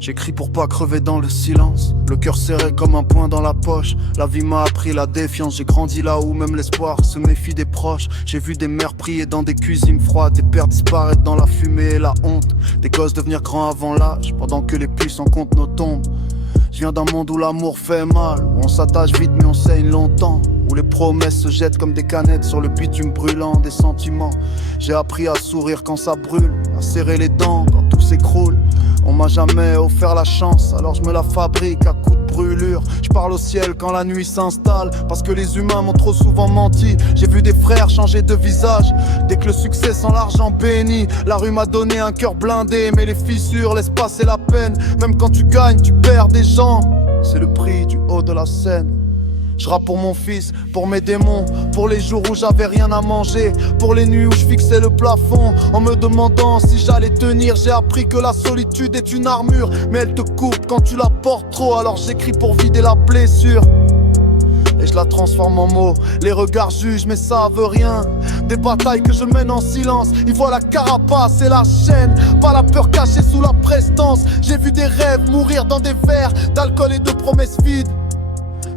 J'écris pour pas crever dans le silence, le cœur serré comme un poing dans la poche. La vie m'a appris la défiance, j'ai grandi là où même l'espoir se méfie des proches. J'ai vu des mères prier dans des cuisines froides, des pères disparaître dans la fumée et la honte, des gosses devenir grands avant l'âge, pendant que les puissants comptent nos tombes. Je viens d'un monde où l'amour fait mal, où on s'attache vite mais on saigne longtemps, où les promesses se jettent comme des canettes sur le bitume brûlant des sentiments. J'ai appris à sourire quand ça brûle, à serrer les dents quand tout s'écroule. On m'a jamais offert la chance, alors je me la fabrique à coups de brûlure. Je parle au ciel quand la nuit s'installe, parce que les humains m'ont trop souvent menti. J'ai vu des frères changer de visage, dès que le succès sans l'argent béni. La rue m'a donné un cœur blindé, mais les fissures laissent passer la peine. Même quand tu gagnes, tu perds des gens, c'est le prix du haut de la scène. Je rappe pour mon fils, pour mes démons, pour les jours où j'avais rien à manger, pour les nuits où je fixais le plafond, en me demandant si j'allais tenir. J'ai appris que la solitude est une armure, mais elle te coupe quand tu la portes trop. Alors j'écris pour vider la blessure, et je la transforme en mots. Les regards jugent mais ça veut rien. Des batailles que je mène en silence, ils voient la carapace et la chaîne, pas la peur cachée sous la prestance. J'ai vu des rêves mourir dans des verres d'alcool et de promesses vides.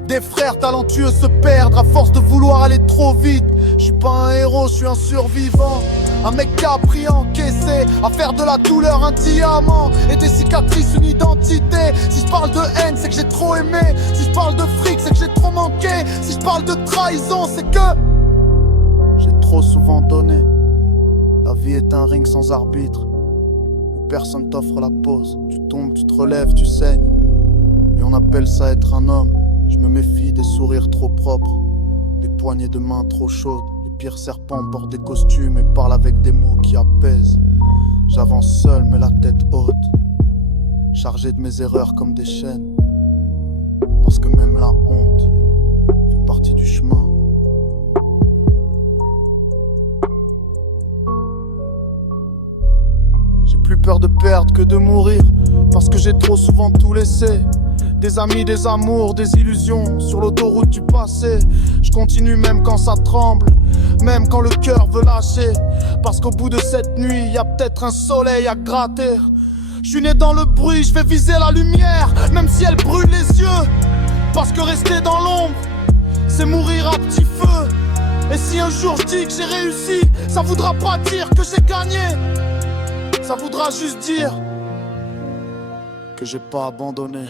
Des frères talentueux se perdre à force de vouloir aller trop vite. Je suis pas un héros, je suis un survivant, un mec qui a appris à encaisser, à faire de la douleur un diamant et des cicatrices une identité. Si je parle de haine, c'est que j'ai trop aimé. Si je parle de fric, c'est que j'ai trop manqué. Si je parle de trahison, c'est que j'ai trop souvent donné. La vie est un ring sans arbitre, où personne t'offre la pause. Tu tombes, tu te relèves, tu saignes, et on appelle ça être un homme. Je me méfie des sourires trop propres, des poignées de main trop chaudes. Les pires serpents portent des costumes et parlent avec des mots qui apaisent. J'avance seul mais la tête haute, chargé de mes erreurs comme des chaînes, parce que même la honte fait partie du chemin. J'ai plus peur de perdre que de mourir, parce que j'ai trop souvent tout laissé. Des amis, des amours, des illusions sur l'autoroute du passé. Je continue même quand ça tremble, même quand le cœur veut lâcher, parce qu'au bout de cette nuit, y a peut-être un soleil à gratter. Je suis né dans le bruit, je vais viser la lumière, même si elle brûle les yeux, parce que rester dans l'ombre, c'est mourir à petit feu. Et si un jour je dis que j'ai réussi, ça voudra pas dire que j'ai gagné, ça voudra juste dire que j'ai pas abandonné.